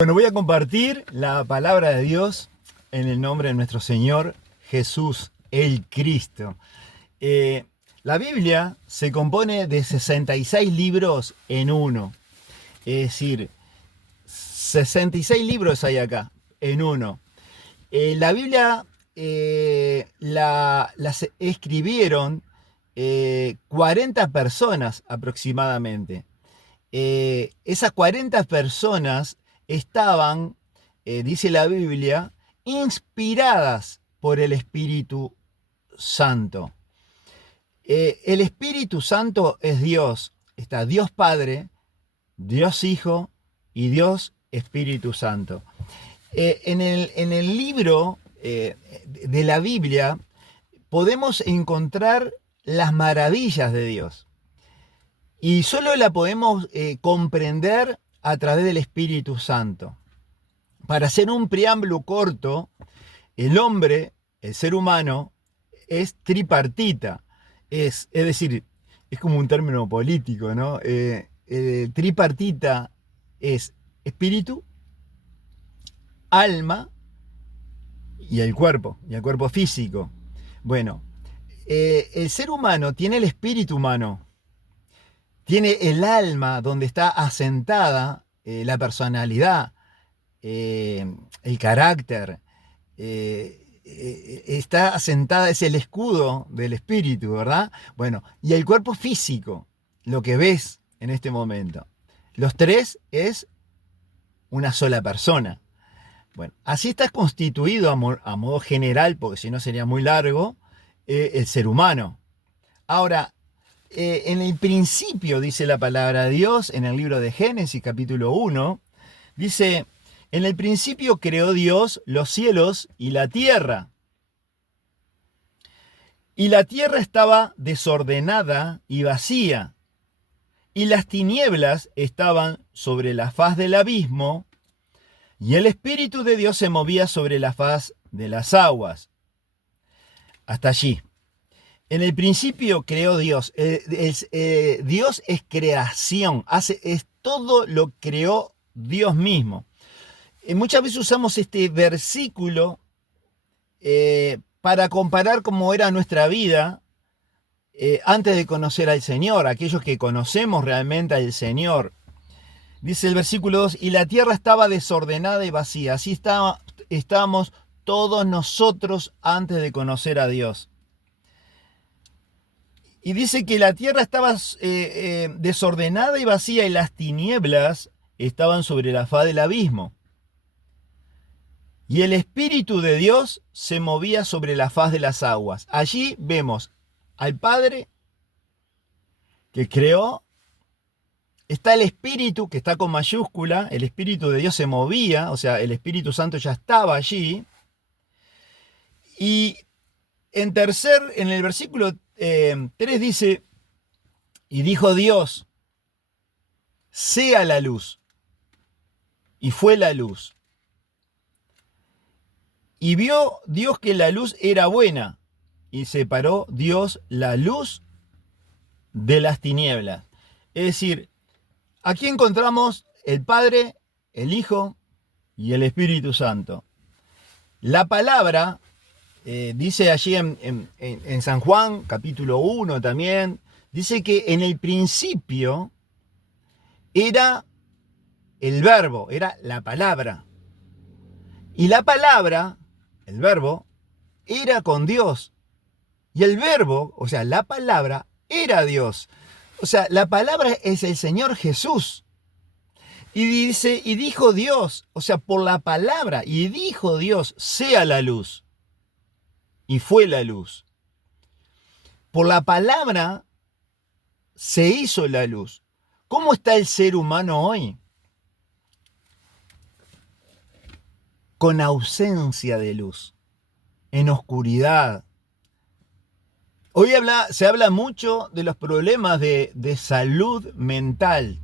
Bueno, voy a compartir la palabra de Dios en el nombre de nuestro Señor Jesús, el Cristo. La Biblia se compone de 66 libros en uno. Es decir, 66 libros hay acá, en uno. La Biblia la escribieron 40 personas aproximadamente. Esas 40 personas estaban, dice la Biblia, inspiradas por el Espíritu Santo. El Espíritu Santo es Dios. Está Dios Padre, Dios Hijo y Dios Espíritu Santo. En el libro de la Biblia podemos encontrar las maravillas de Dios. Y solo la podemos comprender a través del Espíritu Santo. Para hacer un preámbulo corto, el hombre, el ser humano, es tripartita. Es decir, es como un término político, ¿no? Tripartita es espíritu, alma y el cuerpo físico. Bueno, el ser humano tiene el espíritu humano. Tiene el alma donde está asentada la personalidad, el carácter. Está asentada, es el escudo del espíritu, ¿verdad? Bueno, y el cuerpo físico, lo que ves en este momento. Los tres es una sola persona. Bueno, así está constituido a modo general, porque si no sería muy largo, el ser humano. Ahora, en el principio, dice la palabra de Dios, en el libro de Génesis, capítulo 1, dice, en el principio creó Dios los cielos y la tierra. Y la tierra estaba desordenada y vacía, y las tinieblas estaban sobre la faz del abismo, y el Espíritu de Dios se movía sobre la faz de las aguas. Hasta allí. En el principio creó Dios. Dios es creación. Es todo lo creó Dios mismo. Muchas veces usamos este versículo para comparar cómo era nuestra vida antes de conocer al Señor. Aquellos que conocemos realmente al Señor. Dice el versículo 2, y la tierra estaba desordenada y vacía. Así estábamos todos nosotros antes de conocer a Dios. Y dice que la tierra estaba desordenada y vacía y las tinieblas estaban sobre la faz del abismo. Y el Espíritu de Dios se movía sobre la faz de las aguas. Allí vemos al Padre que creó. Está el Espíritu, que está con mayúscula. El Espíritu de Dios se movía, o sea, el Espíritu Santo ya estaba allí. Y en el versículo 3 dice, y dijo Dios, sea la luz. Y fue la luz. Y vio Dios que la luz era buena. Y separó Dios la luz de las tinieblas. Es decir, aquí encontramos el Padre, el Hijo y el Espíritu Santo. La palabra, dice allí en San Juan, capítulo 1 también, dice que en el principio era el verbo, era la palabra. Y la palabra, el verbo, era con Dios. Y el verbo, o sea, la palabra, era Dios. O sea, la palabra es el Señor Jesús. Y dice, y dijo Dios, o sea, por la palabra, y dijo Dios, sea la luz. Y fue la luz. Por la palabra se hizo la luz. ¿Cómo está el ser humano hoy? Con ausencia de luz, en oscuridad. Hoy se habla mucho de los problemas de salud mental.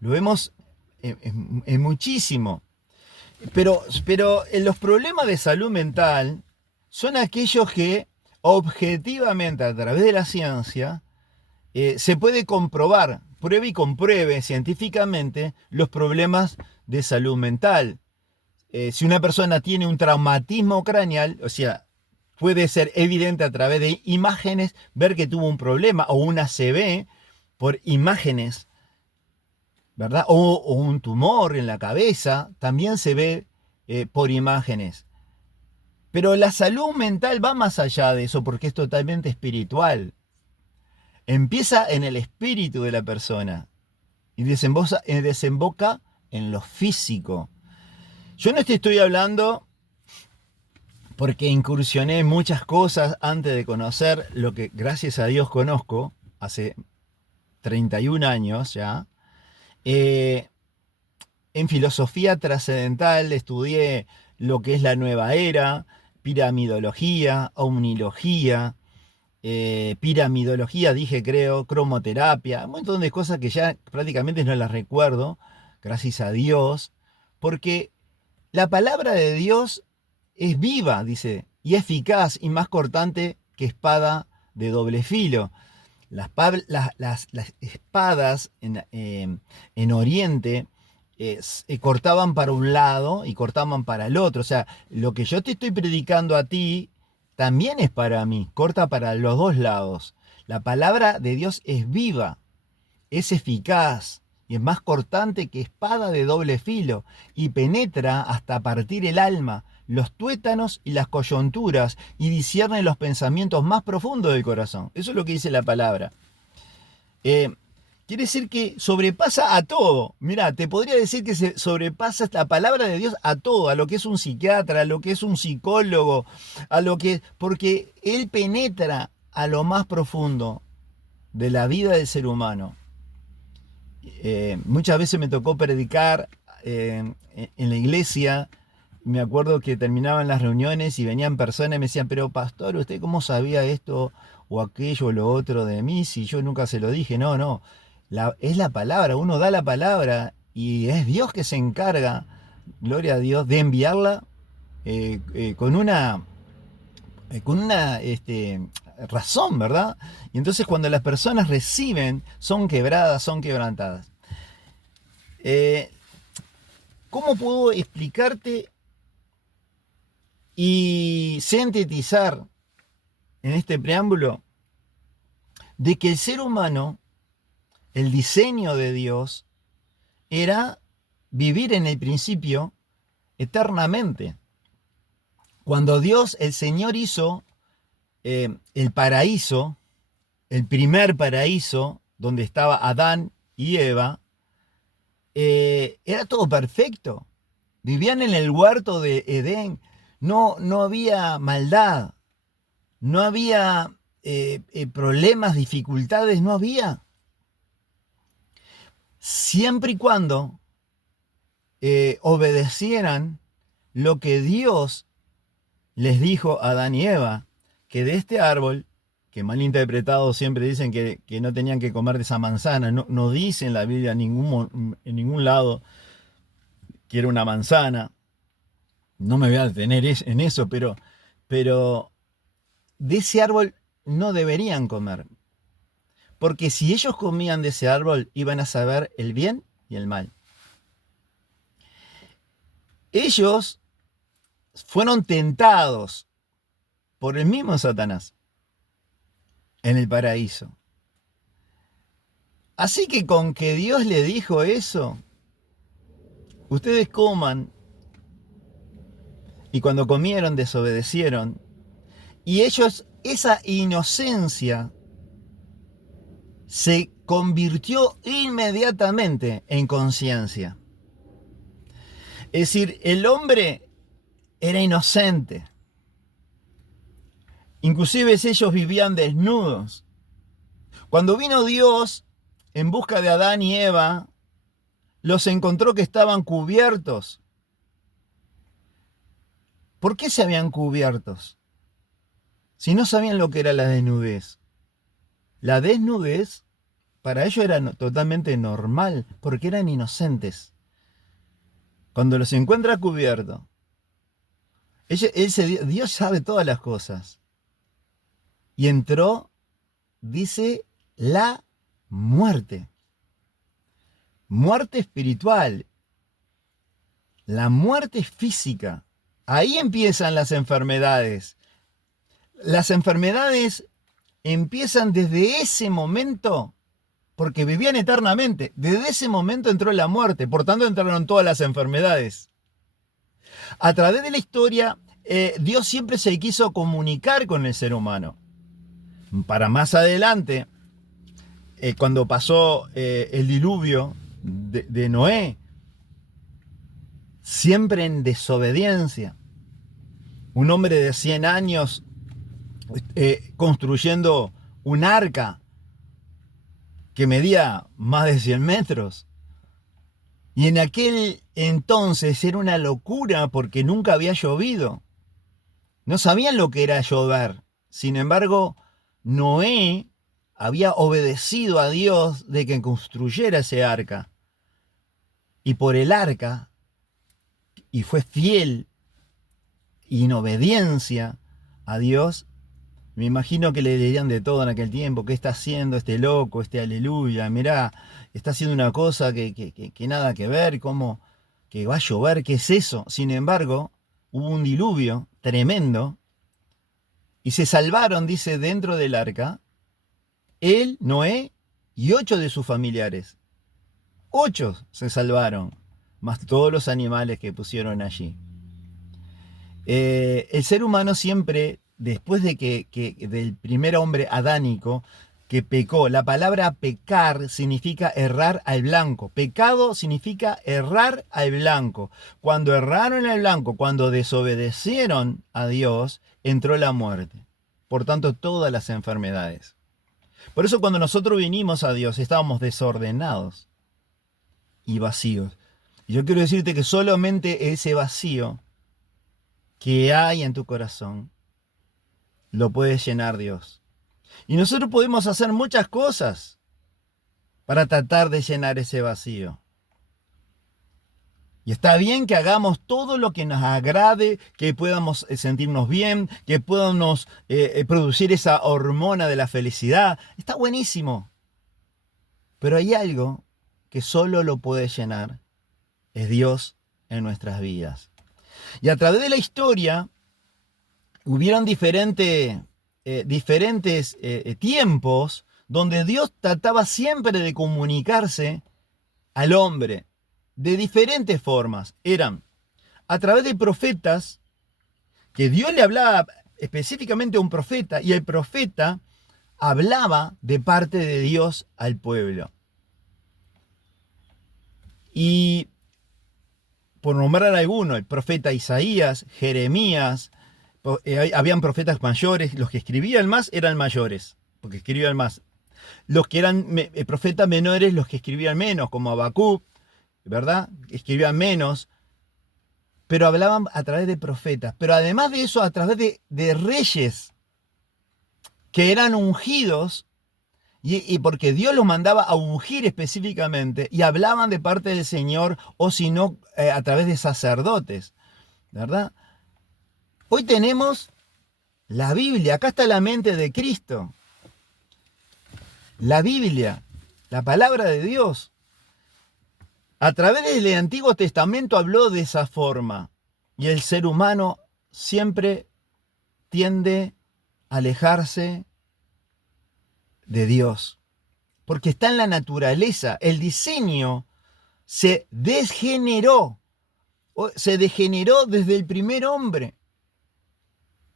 Lo vemos en muchísimo. Pero los problemas de salud mental son aquellos que objetivamente a través de la ciencia se puede comprobar, pruebe y compruebe científicamente los problemas de salud mental. Si una persona tiene un traumatismo craneal, o sea, puede ser evidente a través de imágenes ver que tuvo un problema o una ACV por imágenes, ¿verdad? O un tumor en la cabeza, también se ve por imágenes. Pero la salud mental va más allá de eso porque es totalmente espiritual. Empieza en el espíritu de la persona y desemboca en lo físico. Yo no te estoy hablando porque incursioné en muchas cosas antes de conocer lo que gracias a Dios conozco hace 31 años ya. En filosofía trascendental estudié lo que es la nueva era, piramidología, omnilogía, piramidología, dije creo, cromoterapia, un montón de cosas que ya prácticamente no las recuerdo, gracias a Dios, porque la palabra de Dios es viva, dice, y eficaz y más cortante que espada de doble filo. Las espadas en Oriente cortaban para un lado y cortaban para el otro. O sea, lo que yo te estoy predicando a ti también es para mí, corta para los dos lados. La palabra de Dios es viva, es eficaz y es más cortante que espada de doble filo y penetra hasta partir el alma, los tuétanos y las coyunturas y discierne los pensamientos más profundos del corazón. Eso es lo que dice la palabra. Quiere decir que sobrepasa a todo. Mira, te podría decir que se sobrepasa la palabra de Dios a todo, a lo que es un psiquiatra, a lo que es un psicólogo, porque Él penetra a lo más profundo de la vida del ser humano. Muchas veces me tocó predicar en la iglesia. Me acuerdo que terminaban las reuniones y venían personas y me decían, pero pastor, ¿usted cómo sabía esto o aquello o lo otro de mí si yo nunca se lo dije? No. Es la palabra, uno da la palabra y es Dios que se encarga, gloria a Dios, de enviarla con una razón, ¿verdad? Y entonces cuando las personas reciben, son quebradas, son quebrantadas. ¿Cómo puedo explicarte y sintetizar en este preámbulo de que el ser humano, el diseño de Dios, era vivir en el principio eternamente? Cuando Dios, el Señor, hizo el paraíso, el primer paraíso, donde estaba Adán y Eva, era todo perfecto. Vivían en el huerto de Edén. No había maldad, no había problemas, dificultades, no había. Siempre y cuando obedecieran lo que Dios les dijo a Adán y Eva, que de este árbol, que mal interpretado siempre dicen que no tenían que comer de esa manzana, no dice en la Biblia en ningún lado que era una manzana. No me voy a detener en eso, pero de ese árbol no deberían comer. Porque si ellos comían de ese árbol, iban a saber el bien y el mal. Ellos fueron tentados por el mismo Satanás en el paraíso. Así que con que Dios le dijo eso, ustedes coman, y cuando comieron desobedecieron, y ellos, esa inocencia se convirtió inmediatamente en conciencia. Es decir, el hombre era inocente. Inclusive ellos vivían desnudos. Cuando vino Dios en busca de Adán y Eva, los encontró que estaban cubiertos. ¿Por qué se habían cubiertos? Si no sabían lo que era la desnudez. La desnudez para ellos era totalmente normal, porque eran inocentes. Cuando los encuentra cubiertos, Dios sabe todas las cosas. Y entró, dice, la muerte. Muerte espiritual. la muerte física. Ahí empiezan las enfermedades. Las enfermedades empiezan desde ese momento, porque vivían eternamente. Desde ese momento entró la muerte, por tanto entraron todas las enfermedades. A través de la historia, Dios siempre se quiso comunicar con el ser humano. Para más adelante, cuando pasó el diluvio de Noé, siempre en desobediencia, un hombre de 100 años construyendo un arca que medía más de 100 metros. Y en aquel entonces era una locura porque nunca había llovido. No sabían lo que era llover. Sin embargo, Noé había obedecido a Dios de que construyera ese arca. Y por el arca, y fue fiel y en obediencia a Dios, me imagino que le dirían de todo en aquel tiempo. ¿Qué está haciendo este loco, este aleluya? Mirá, está haciendo una cosa que nada que ver, ¿cómo que va a llover? ¿Qué es eso? Sin embargo, hubo un diluvio tremendo y se salvaron, dice, dentro del arca, él, Noé y 8 de sus familiares. 8 se salvaron, más todos los animales que pusieron allí. El ser humano siempre, después de del primer hombre adánico que pecó, la palabra pecar significa errar al blanco. Pecado significa errar al blanco. Cuando erraron al blanco, cuando desobedecieron a Dios, entró la muerte. Por tanto, todas las enfermedades. Por eso cuando nosotros vinimos a Dios, estábamos desordenados y vacíos. Y yo quiero decirte que solamente ese vacío que hay en tu corazón lo puede llenar Dios. Y nosotros podemos hacer muchas cosas para tratar de llenar ese vacío. Y está bien que hagamos todo lo que nos agrade, que podamos sentirnos bien, que podamos producir esa hormona de la felicidad. Está buenísimo. Pero hay algo que solo lo puede llenar. Es Dios en nuestras vidas. Y a través de la historia hubieron diferentes tiempos donde Dios trataba siempre de comunicarse al hombre de diferentes formas. Eran a través de profetas, que Dios le hablaba específicamente a un profeta, y el profeta hablaba de parte de Dios al pueblo. Y por nombrar alguno, el profeta Isaías, Jeremías, habían profetas mayores, los que escribían más eran mayores, porque escribían más. Los que eran profetas menores, los que escribían menos, como Habacuc, ¿verdad? Escribían menos, pero hablaban a través de profetas. Pero además de eso, a través de reyes que eran ungidos, y porque Dios los mandaba a ungir específicamente, y hablaban de parte del Señor, o si no, a través de sacerdotes, ¿verdad? Hoy tenemos la Biblia, acá está la mente de Cristo. La Biblia, la palabra de Dios. A través del Antiguo Testamento habló de esa forma, y el ser humano siempre tiende a alejarse de Dios, porque está en la naturaleza. El diseño se degeneró desde el primer hombre.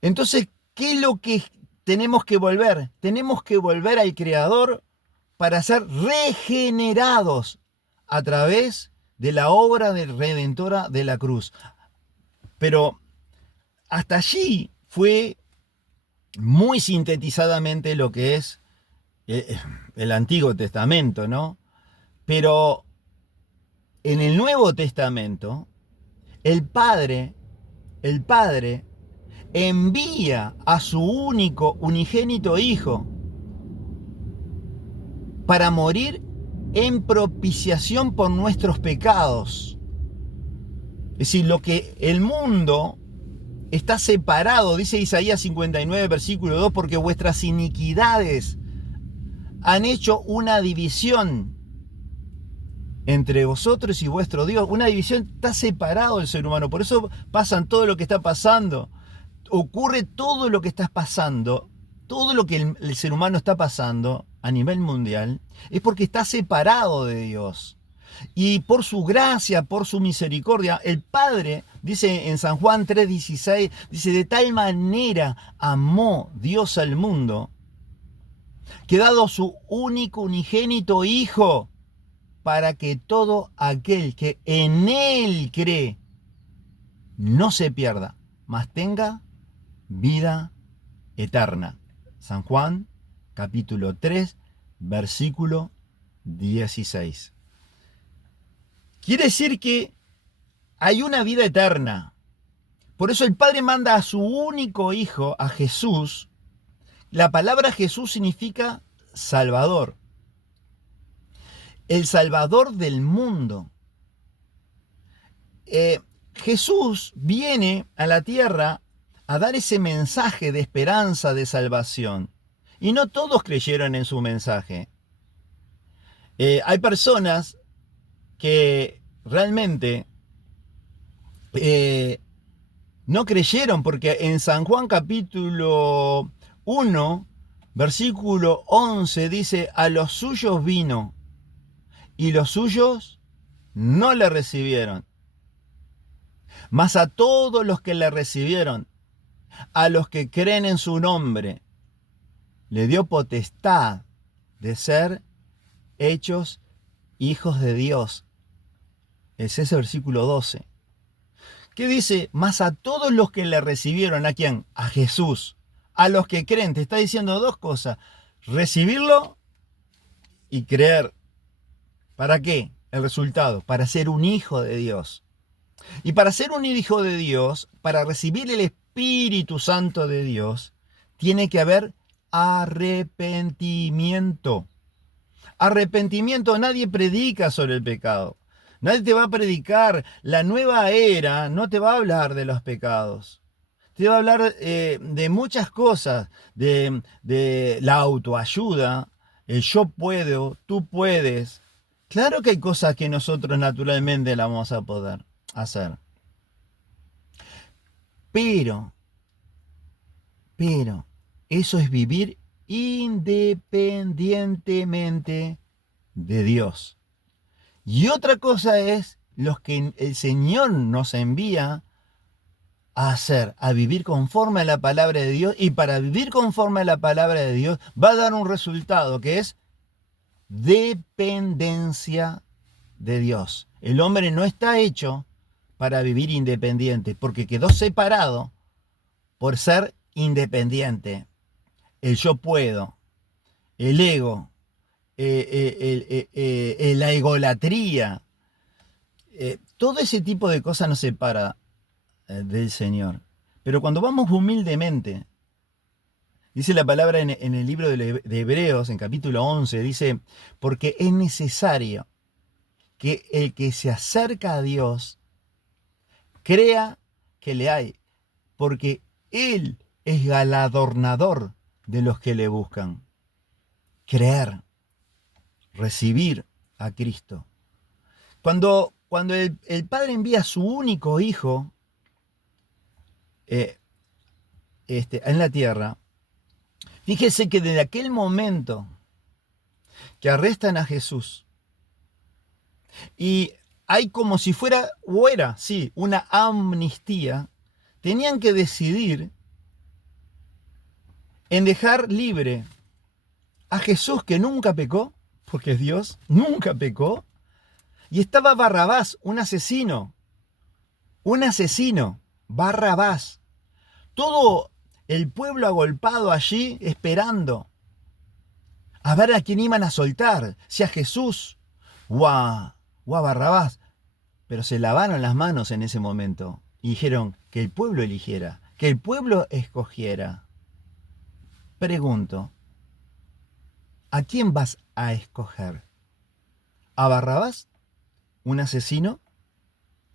Entonces, ¿qué es lo que tenemos que volver? Tenemos que volver al Creador para ser regenerados a través de la obra redentora de la cruz. Pero hasta allí fue muy sintetizadamente lo que es el Antiguo Testamento, ¿no? Pero en el Nuevo Testamento, el Padre envía a su único, unigénito Hijo para morir en propiciación por nuestros pecados. Es decir, lo que el mundo está separado, dice Isaías 59, versículo 2, porque vuestras iniquidades han hecho una división entre vosotros y vuestro Dios. Una división, está separado el ser humano. Por eso pasan todo lo que está pasando. Ocurre todo lo que está pasando, todo lo que el ser humano está pasando a nivel mundial, es porque está separado de Dios. Y por su gracia, por su misericordia, el Padre, dice en San Juan 3:16, dice, de tal manera amó Dios al mundo, que ha dado su único unigénito Hijo, para que todo aquel que en Él cree no se pierda, mas tenga vida eterna. San Juan, capítulo 3, versículo 16. Quiere decir que hay una vida eterna. Por eso el Padre manda a su único Hijo, a Jesús. La palabra Jesús significa Salvador. El Salvador del mundo. Jesús viene a la tierra a dar ese mensaje de esperanza, de salvación. Y no todos creyeron en su mensaje. Hay personas que realmente no creyeron, porque en San Juan capítulo 1, versículo 11 dice, a los suyos vino y los suyos no le recibieron. Mas a todos los que le recibieron, a los que creen en su nombre, le dio potestad de ser hechos hijos de Dios. Es ese versículo 12. ¿Qué dice? Mas a todos los que le recibieron, ¿a quién? A Jesús. A los que creen, te está diciendo dos cosas. Recibirlo y creer. ¿Para qué? El resultado, para ser un hijo de Dios. Y para ser un hijo de Dios, para recibir el Espíritu Santo de Dios, tiene que haber arrepentimiento. Arrepentimiento, nadie predica sobre el pecado. Nadie te va a predicar. La nueva era no te va a hablar de los pecados. Te va a hablar de muchas cosas, de la autoayuda, el yo puedo, tú puedes. Claro que hay cosas que nosotros naturalmente la vamos a poder hacer. Pero, eso es vivir independientemente de Dios. Y otra cosa es los que el Señor nos envía a hacer, a vivir conforme a la palabra de Dios. Y para vivir conforme a la palabra de Dios va a dar un resultado que es dependencia de Dios. El hombre no está hecho para vivir independiente, porque quedó separado por ser independiente. El yo puedo, el ego, la egolatría, todo ese tipo de cosas nos separa del Señor. Pero cuando vamos humildemente, dice la palabra en el libro de Hebreos, en capítulo 11, dice, porque es necesario que el que se acerca a Dios crea que le hay, porque Él es galardonador de los que le buscan. Creer, recibir a Cristo. Cuando el Padre envía a su único Hijo en la tierra, fíjese que desde aquel momento que arrestan a Jesús, y hay como si fuera, o era, sí, una amnistía, tenían que decidir en dejar libre a Jesús, que nunca pecó, porque es Dios, nunca pecó, y estaba Barrabás, un asesino, Barrabás. Todo el pueblo agolpado allí esperando a ver a quién iban a soltar, si a Jesús o a Barrabás. Pero se lavaron las manos en ese momento y dijeron que el pueblo eligiera, que el pueblo escogiera. Pregunto, ¿a quién vas a escoger? ¿A Barrabás? ¿Un asesino?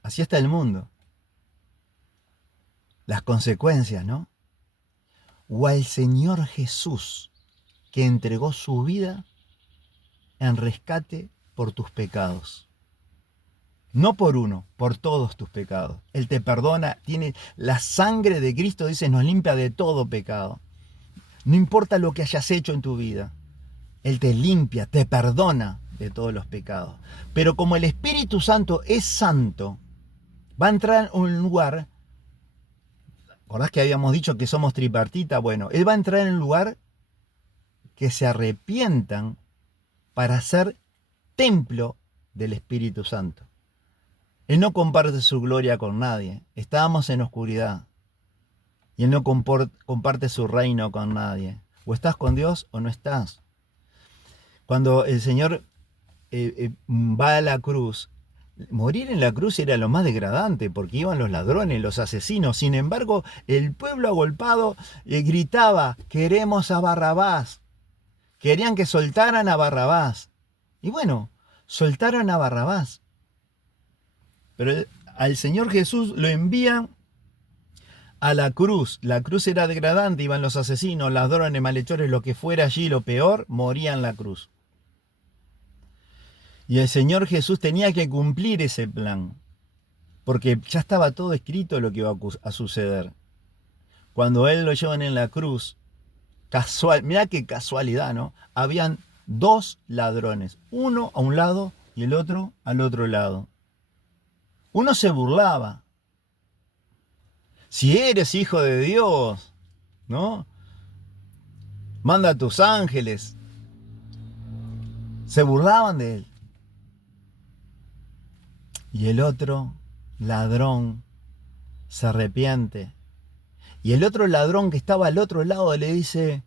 Así está el mundo. Las consecuencias, ¿no? ¿O al Señor Jesús, que entregó su vida en rescate por tus pecados? no por uno, por todos tus pecados. Él te perdona, tiene la sangre de Cristo, dice, nos limpia de todo pecado. No importa lo que hayas hecho en tu vida, Él te limpia, te perdona de todos los pecados. Pero como el Espíritu Santo es santo, va a entrar en un lugar, ¿acordás que habíamos dicho que somos tripartita? Bueno, Él va a entrar en un lugar que se arrepientan para ser templo del Espíritu Santo. Él no comparte su gloria con nadie. Estábamos en oscuridad. Y Él no comparte su reino con nadie. O estás con Dios o no estás. Cuando el Señor va a la cruz, morir en la cruz era lo más degradante, porque iban los ladrones, los asesinos. Sin embargo, el pueblo agolpado gritaba, queremos a Barrabás. Querían que soltaran a Barrabás. Y bueno, soltaron a Barrabás. Pero al Señor Jesús lo envían a la cruz. La cruz era degradante, iban los asesinos, ladrones, malhechores, lo que fuera allí, lo peor, moría en la cruz. Y el Señor Jesús tenía que cumplir ese plan, porque ya estaba todo escrito lo que iba a suceder. Cuando Él lo llevan en la cruz, mirá qué casualidad, ¿no? Habían dos ladrones, uno a un lado y el otro al otro lado. Uno se burlaba. Si eres hijo de Dios, ¿no? Manda a tus ángeles. Se burlaban de él. Y el otro ladrón se arrepiente. Y el otro ladrón que estaba al otro lado le dice,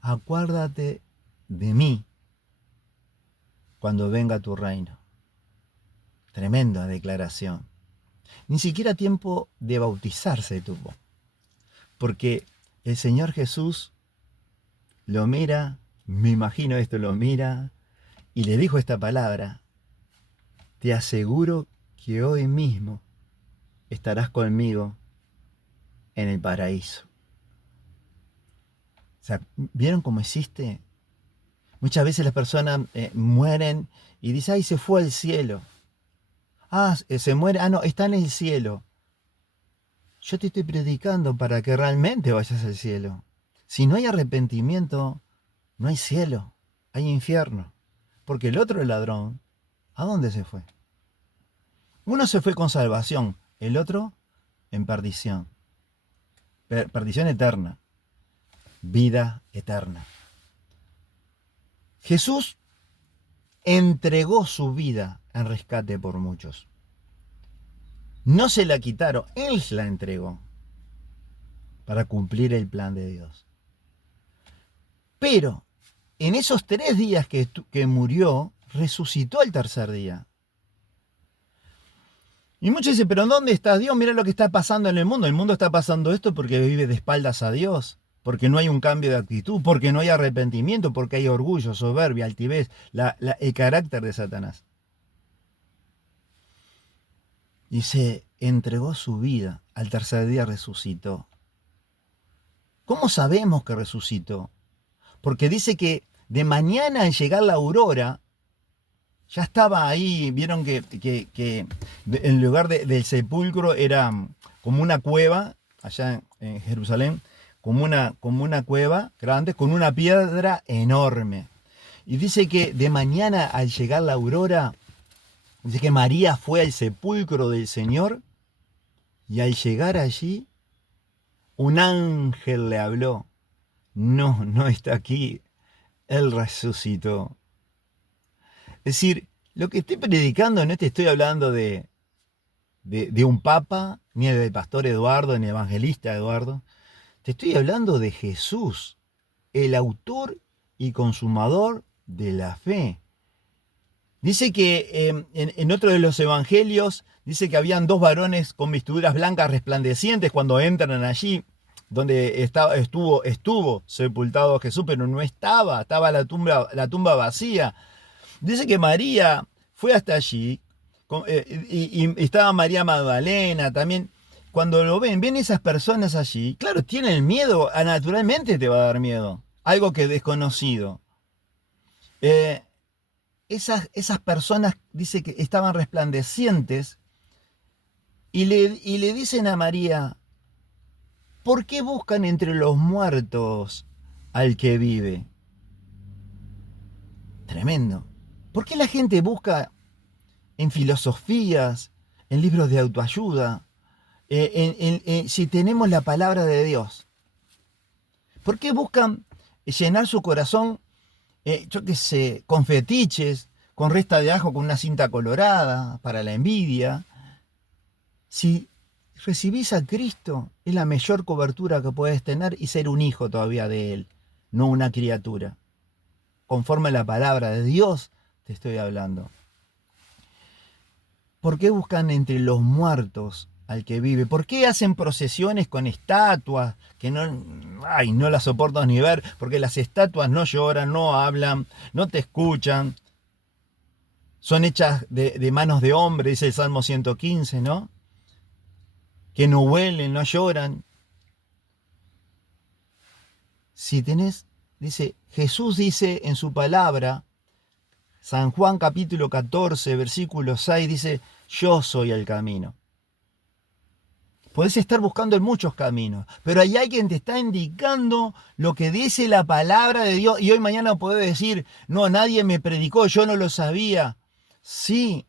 acuérdate de mí cuando venga tu reino. Tremenda declaración. Ni siquiera tiempo de bautizarse tuvo. Porque el Señor Jesús lo mira, me imagino esto, lo mira y le dijo esta palabra. Te aseguro que hoy mismo estarás conmigo en el paraíso. O sea, ¿vieron cómo existe? Muchas veces las personas mueren y dicen, ay, se fue al cielo. Ah, se muere, no, está en el cielo. Yo te estoy predicando para que realmente vayas al cielo. Si no hay arrepentimiento, no hay cielo, hay infierno. Porque el otro ladrón, ¿a dónde se fue? Uno se fue con salvación, el otro en perdición. Perdición eterna, vida eterna. Jesús entregó su vida en rescate por muchos. No se la quitaron, Él la entregó para cumplir el plan de Dios. Pero en esos 3 días que murió, resucitó el tercer día. Y muchos dicen, pero ¿dónde está Dios? Mira lo que está pasando en el mundo. El mundo está pasando esto porque vive de espaldas a Dios, porque no hay un cambio de actitud, porque no hay arrepentimiento, porque hay orgullo, soberbia, altivez, el carácter de Satanás. Y se entregó su vida, al tercer día resucitó. ¿Cómo sabemos que resucitó? Porque dice que de mañana al llegar la aurora, ya estaba ahí, vieron que el lugar del sepulcro era como una cueva, allá en Jerusalén, como una cueva grande, con una piedra enorme. Y dice que de mañana al llegar la aurora, dice que María fue al sepulcro del Señor y al llegar allí, un ángel le habló. No está aquí, Él resucitó. Es decir, lo que estoy predicando no te estoy hablando de un papa, ni del pastor Eduardo, ni del evangelista Eduardo. Te estoy hablando de Jesús, el autor y consumador de la fe. Dice que en otro de los evangelios, dice que habían 2 varones con vestiduras blancas resplandecientes cuando entran allí, donde estuvo sepultado Jesús, pero no estaba la tumba vacía. Dice que María fue hasta allí, y estaba María Magdalena también. Cuando lo ven esas personas allí, claro, tienen miedo, naturalmente te va a dar miedo, algo que es desconocido. esas personas, dice que estaban resplandecientes, y le dicen a María, ¿por qué buscan entre los muertos al que vive? Tremendo. ¿Por qué la gente busca en filosofías, en libros de autoayuda, si tenemos la palabra de Dios? ¿Por qué buscan llenar su corazón, yo qué sé, con fetiches, con resta de ajo, con una cinta colorada, para la envidia? Si recibís a Cristo, es la mayor cobertura que puedes tener y ser un hijo todavía de Él, no una criatura. Conforme a la palabra de Dios te estoy hablando. ¿Por qué buscan entre los muertos al que vive? ¿Por qué hacen procesiones con estatuas que no las soporto ni ver? Porque las estatuas no lloran, no hablan, no te escuchan. Son hechas de manos de hombre, dice el Salmo 115, ¿no? Que no huelen, no lloran. Si tenés, dice, Jesús dice en su palabra, San Juan capítulo 14, versículo 6, dice, yo soy el camino. Podés estar buscando en muchos caminos, pero hay alguien que te está indicando lo que dice la palabra de Dios, y hoy mañana podés decir, no, nadie me predicó, yo no lo sabía. Sí,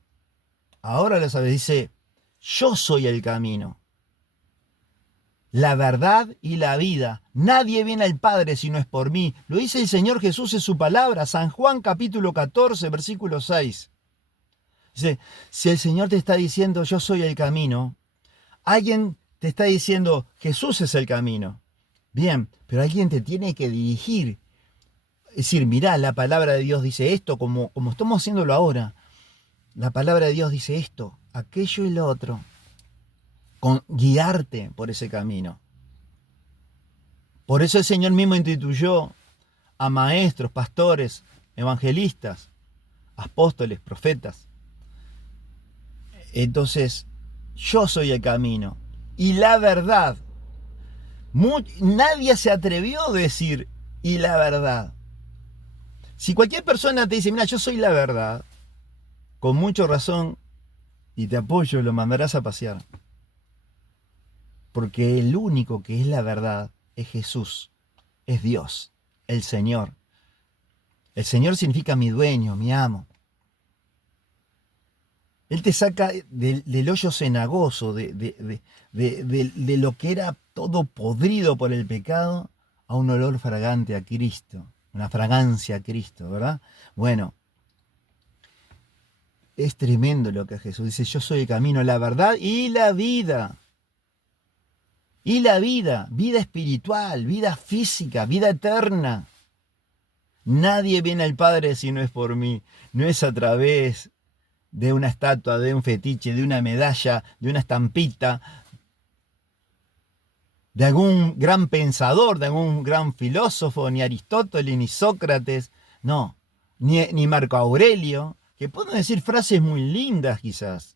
ahora lo sabes, dice, yo soy el camino, la verdad y la vida. Nadie viene al Padre si no es por mí. Lo dice el Señor Jesús en su palabra, San Juan capítulo 14, versículo 6. Dice, si el Señor te está diciendo yo soy el camino, alguien te está diciendo Jesús es el camino. Bien, pero alguien te tiene que dirigir. Es decir, mirá, la palabra de Dios dice esto, como estamos haciéndolo ahora. La palabra de Dios dice esto, aquello y lo otro. Con guiarte por ese camino. Por eso el Señor mismo instituyó a maestros, pastores, evangelistas, apóstoles, profetas. Entonces, yo soy el camino y la verdad. Nadie se atrevió a decir y la verdad. Si cualquier persona te dice, mira, yo soy la verdad, con mucha razón, y te apoyo, lo mandarás a pasear. Porque el único que es la verdad es Jesús, es Dios, el Señor. El Señor significa mi dueño, mi amo. Él te saca del hoyo cenagoso, de lo que era todo podrido por el pecado, a un olor fragante a Cristo, una fragancia a Cristo, ¿verdad? Bueno, es tremendo lo que Jesús dice, yo soy el camino, la verdad y la vida. Y la vida, vida espiritual, vida física, vida eterna. Nadie viene al Padre si no es por mí, no es a través de una estatua, de un fetiche, de una medalla, de una estampita, de algún gran pensador, de algún gran filósofo, ni Aristóteles, ni Sócrates, no, ni Marco Aurelio, que pueden decir frases muy lindas quizás,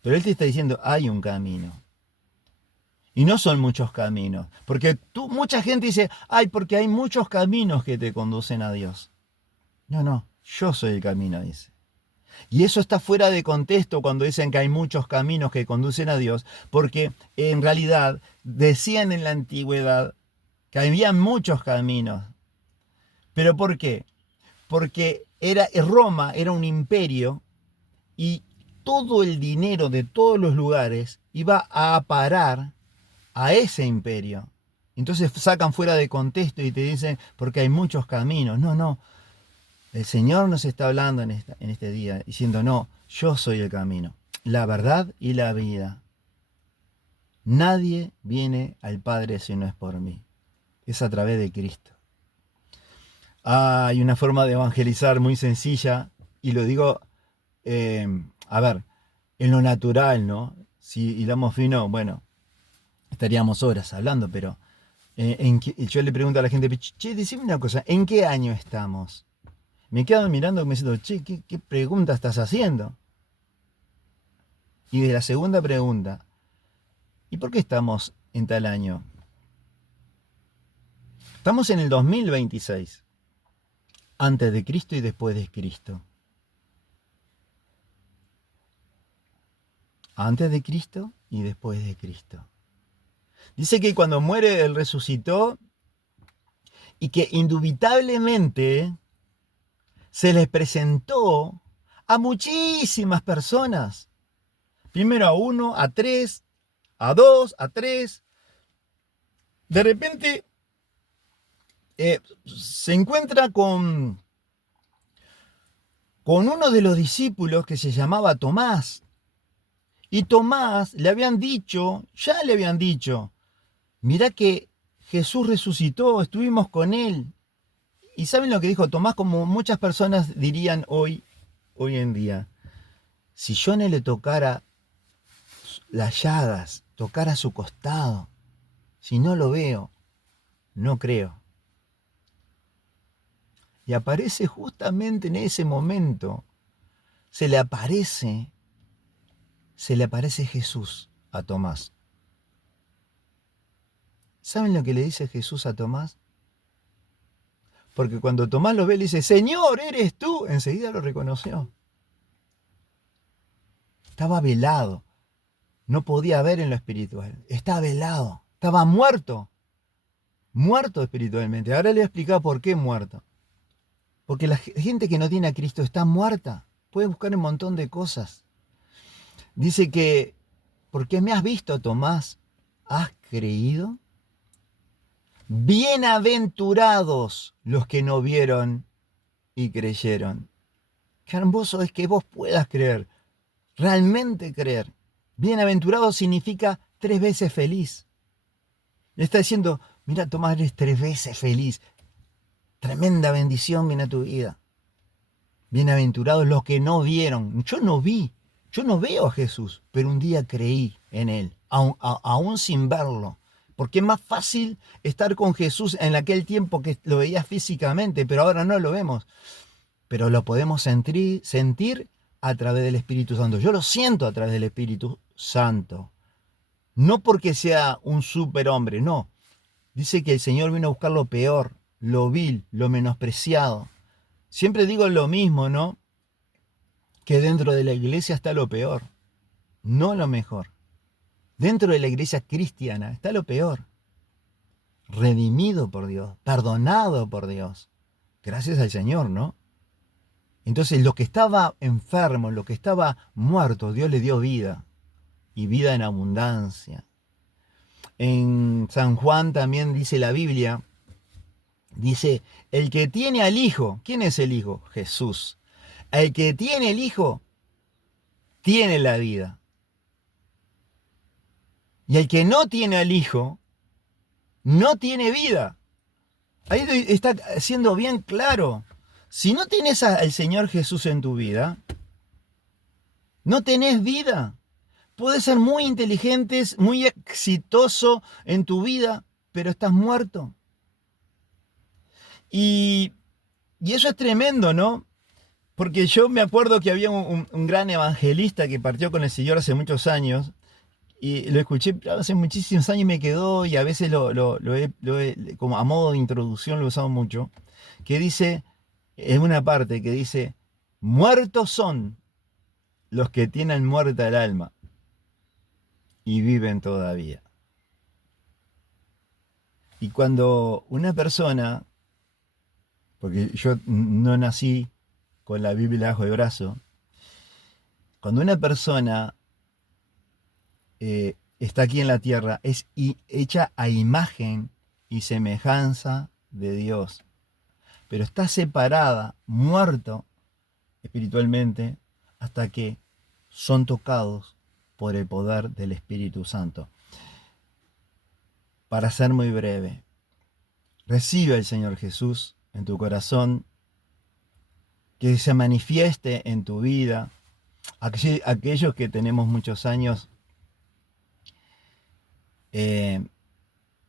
pero él te está diciendo, hay un camino. Y no son muchos caminos, porque mucha gente dice, ay, porque hay muchos caminos que te conducen a Dios. No, yo soy el camino, dice. Y eso está fuera de contexto cuando dicen que hay muchos caminos que conducen a Dios, porque en realidad decían en la antigüedad que había muchos caminos. ¿Pero por qué? Porque Roma era un imperio y todo el dinero de todos los lugares iba a parar a ese imperio. Entonces sacan fuera de contexto y te dicen, porque hay muchos caminos. No. El Señor nos está hablando en este día, diciendo, no, yo soy el camino, la verdad y la vida. Nadie viene al Padre si no es por mí. Es a través de Cristo. Hay una forma de evangelizar muy sencilla, y lo digo, a ver, en lo natural, ¿no? Si hilamos fino, bueno, estaríamos horas hablando, pero yo le pregunto a la gente, che, decime una cosa, ¿en qué año estamos? Me quedan mirando y me diciendo, che, ¿qué pregunta estás haciendo? Y de la segunda pregunta, ¿y por qué estamos en tal año? Estamos en el 2026. antes de Cristo y después de Cristo. Antes de Cristo y después de Cristo. Dice que cuando muere Él resucitó y que indubitablemente se les presentó a muchísimas personas. Primero a uno, a tres, a dos, a tres. De repente se encuentra con uno de los discípulos que se llamaba Tomás. Y Tomás ya le habían dicho, mirá que Jesús resucitó, estuvimos con él. ¿Y saben lo que dijo Tomás? Como muchas personas dirían hoy en día, si yo no le tocara las llagas, tocara su costado, si no lo veo, no creo. Y aparece justamente en ese momento, se le aparece Jesús a Tomás. ¿Saben lo que le dice Jesús a Tomás? Porque cuando Tomás lo ve, le dice, Señor, ¿eres tú? Enseguida lo reconoció. Estaba velado. No podía ver en lo espiritual. Estaba velado. Estaba muerto. Muerto espiritualmente. Ahora le voy a explicar por qué muerto. Porque la gente que no tiene a Cristo está muerta. Puede buscar un montón de cosas. Dice que, ¿por qué me has visto, Tomás? ¿Has creído? Bienaventurados los que no vieron y creyeron. Qué hermoso es que vos puedas creer, realmente creer. Bienaventurado significa 3 veces feliz. Le está diciendo, mira Tomás, eres 3 veces feliz. Tremenda bendición viene a tu vida. Bienaventurados los que no vieron. Yo no veo a Jesús, pero un día creí en Él, aún sin verlo. Porque es más fácil estar con Jesús en aquel tiempo que lo veías físicamente, pero ahora no lo vemos. Pero lo podemos sentir a través del Espíritu Santo. Yo lo siento a través del Espíritu Santo. No porque sea un superhombre, no. Dice que el Señor vino a buscar lo peor, lo vil, lo menospreciado. Siempre digo lo mismo, ¿no? Que dentro de la iglesia está lo peor, no lo mejor. Dentro de la iglesia cristiana está lo peor. Redimido por Dios, perdonado por Dios. Gracias al Señor, ¿no? Entonces lo que estaba enfermo, lo que estaba muerto, Dios le dio vida. Y vida en abundancia. En San Juan también dice la Biblia, dice, el que tiene al Hijo, ¿quién es el Hijo? Jesús. El que tiene el Hijo, tiene la vida. Y el que no tiene al Hijo, no tiene vida. Ahí está siendo bien claro. Si no tienes al Señor Jesús en tu vida, no tenés vida. Puedes ser muy inteligente, muy exitoso en tu vida, pero estás muerto. Y eso es tremendo, ¿no? Porque yo me acuerdo que había un gran evangelista que partió con el Señor hace muchos años, y lo escuché hace muchísimos años y me quedó, y a veces como a modo de introducción lo he usado mucho, que dice, en una parte que dice, muertos son los que tienen muerta el alma y viven todavía. Y cuando una persona, porque yo no nací con la Biblia bajo el brazo, cuando una persona está aquí en la tierra, es hecha a imagen y semejanza de Dios, pero está separada, muerto espiritualmente, hasta que son tocados por el poder del Espíritu Santo. Para ser muy breve, recibe al Señor Jesús en tu corazón, que se manifieste en tu vida. Aquellos que tenemos muchos años,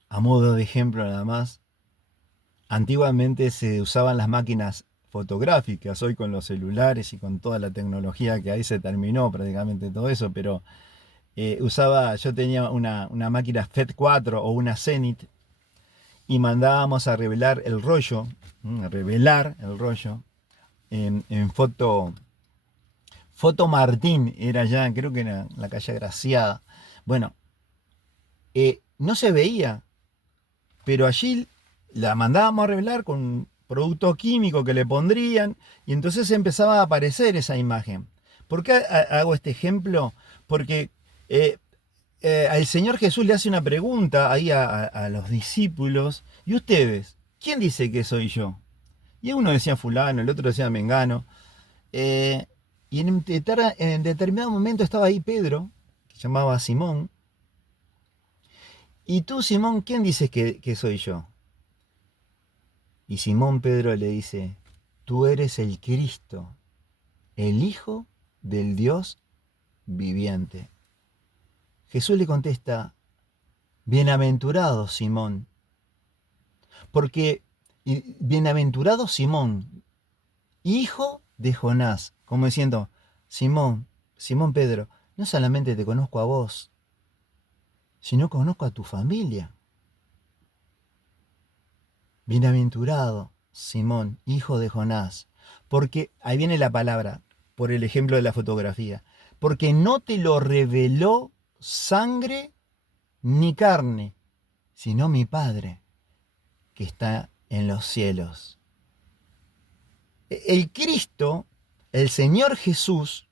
a modo de ejemplo nada más, antiguamente se usaban las máquinas fotográficas, hoy con los celulares y con toda la tecnología que hay se terminó prácticamente todo eso, pero yo tenía una máquina FET 4 o una Zenith, y mandábamos a revelar el rollo, en Foto Martín, era ya, creo que era la calle Graciada. Bueno, no se veía, pero allí la mandábamos a revelar con un producto químico que le pondrían y entonces empezaba a aparecer esa imagen. ¿Por qué hago este ejemplo? Porque al Señor Jesús le hace una pregunta ahí a los discípulos. ¿Y ustedes? ¿Quién dice que soy yo? Y uno decía fulano, el otro decía mengano. Eh, y en determinado momento estaba ahí Pedro, que se llamaba Simón. ¿Y tú, Simón, quién dices que soy yo? Y Simón Pedro le dice, tú eres el Cristo, el Hijo del Dios viviente. Jesús le contesta, bienaventurado Simón, porque bienaventurado Simón, hijo de Jonás, como diciendo, Simón, Simón Pedro, no solamente te conozco a vos, sino conozco a tu familia. Bienaventurado Simón, hijo de Jonás, porque ahí viene la palabra, por el ejemplo de la fotografía, porque no te lo reveló sangre ni carne, sino mi Padre que está en los cielos. El Cristo, el Señor Jesús,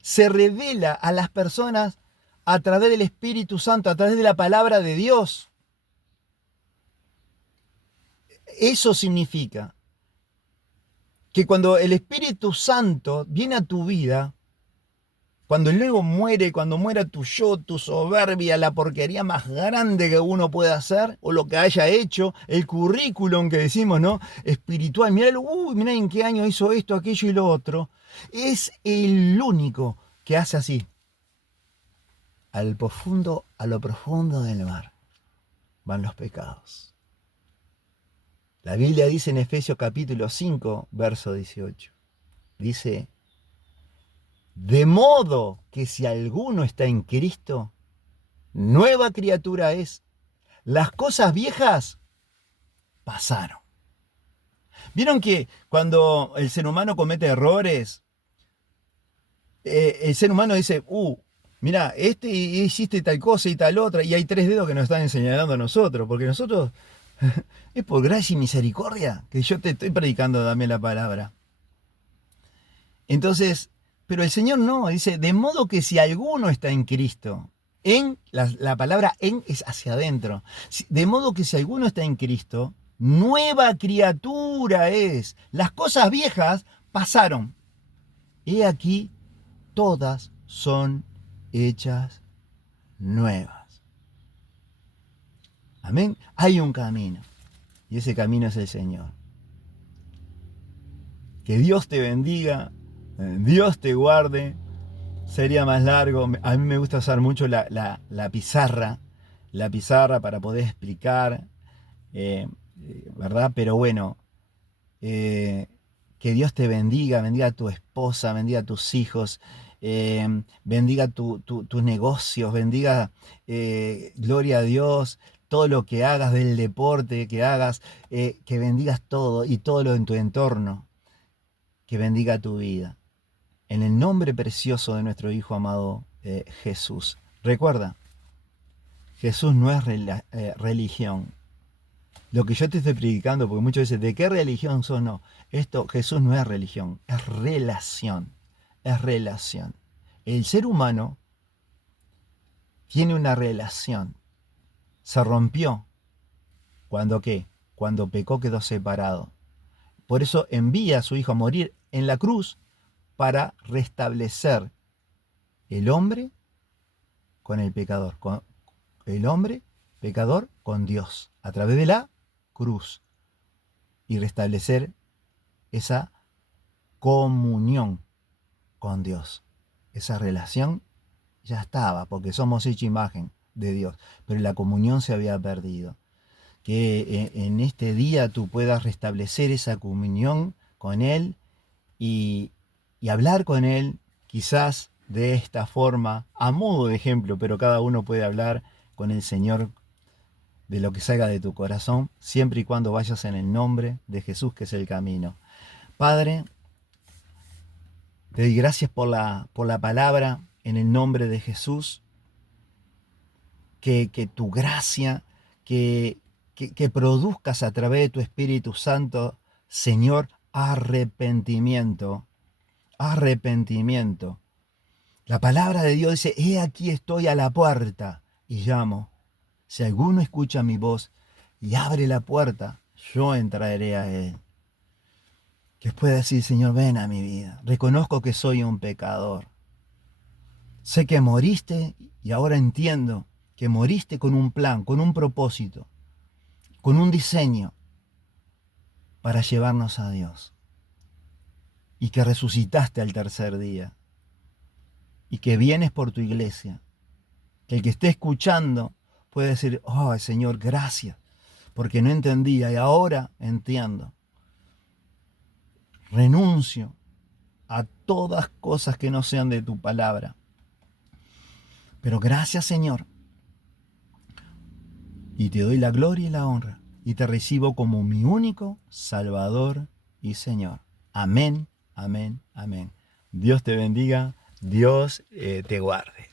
se revela a las personas a través del Espíritu Santo, a través de la palabra de Dios. Eso significa que cuando el Espíritu Santo viene a tu vida, cuando el ego muere, cuando muera tu yo, tu soberbia, la porquería más grande que uno pueda hacer, o lo que haya hecho, el currículum que decimos, ¿no? Espiritual, mirá en qué año hizo esto, aquello y lo otro, es el único que hace así, a lo profundo del mar, van los pecados. La Biblia dice en Efesios capítulo 5, verso 18, dice, de modo que si alguno está en Cristo, nueva criatura es. Las cosas viejas pasaron. ¿Vieron que cuando el ser humano comete errores, el ser humano dice, mira, hiciste tal cosa y tal otra, y hay tres dedos que nos están señalando a nosotros, porque nosotros, es por gracia y misericordia que yo te estoy predicando también la palabra. Entonces, pero el Señor no, dice, de modo que si alguno está en Cristo, la palabra en es hacia adentro, de modo que si alguno está en Cristo, nueva criatura es. Las cosas viejas pasaron. He aquí, todas son hechas nuevas. Amén. Hay un camino, y ese camino es el Señor. Que Dios te bendiga, Dios te guarde. Sería más largo. A mí me gusta usar mucho la pizarra para poder explicar, ¿verdad? Pero bueno, que Dios te bendiga, bendiga a tu esposa, bendiga a tus hijos, bendiga tus negocios, bendiga, gloria a Dios, todo lo que hagas del deporte que hagas, que bendigas todo y todo lo en tu entorno, que bendiga tu vida. En el nombre precioso de nuestro Hijo amado Jesús. Recuerda, Jesús no es religión. Lo que yo te estoy predicando, porque muchos dicen, ¿de qué religión sos? No, Jesús no es religión, es relación. Es relación. El ser humano tiene una relación. Se rompió. ¿Cuándo qué? Cuando pecó quedó separado. Por eso envía a su Hijo a morir en la cruz para restablecer el hombre con el pecador, el hombre pecador con Dios, a través de la cruz, y restablecer esa comunión con Dios. Esa relación ya estaba, porque somos hecha imagen de Dios, pero la comunión se había perdido. Que en este día tú puedas restablecer esa comunión con Él y hablar con Él, quizás de esta forma, a modo de ejemplo, pero cada uno puede hablar con el Señor de lo que salga de tu corazón, siempre y cuando vayas en el nombre de Jesús, que es el camino. Padre, te doy gracias por la palabra en el nombre de Jesús, que tu gracia, que produzcas a través de tu Espíritu Santo, Señor, arrepentimiento, arrepentimiento. La palabra de Dios dice, he aquí estoy a la puerta y llamo. Si alguno escucha mi voz y abre la puerta, yo entraré a él. Que pueda decir, Señor, ven a mi vida. Reconozco que soy un pecador. Sé que moriste y ahora entiendo que moriste con un plan, con un propósito, con un diseño para llevarnos a Dios. Y que resucitaste al tercer día. Y que vienes por tu iglesia. Que el que esté escuchando puede decir, oh Señor, gracias, porque no entendía y ahora entiendo. Renuncio a todas cosas que no sean de tu palabra. Pero gracias, Señor. Y te doy la gloria y la honra. Y te recibo como mi único Salvador y Señor. Amén, amén, amén. Dios te bendiga, Dios te guarde.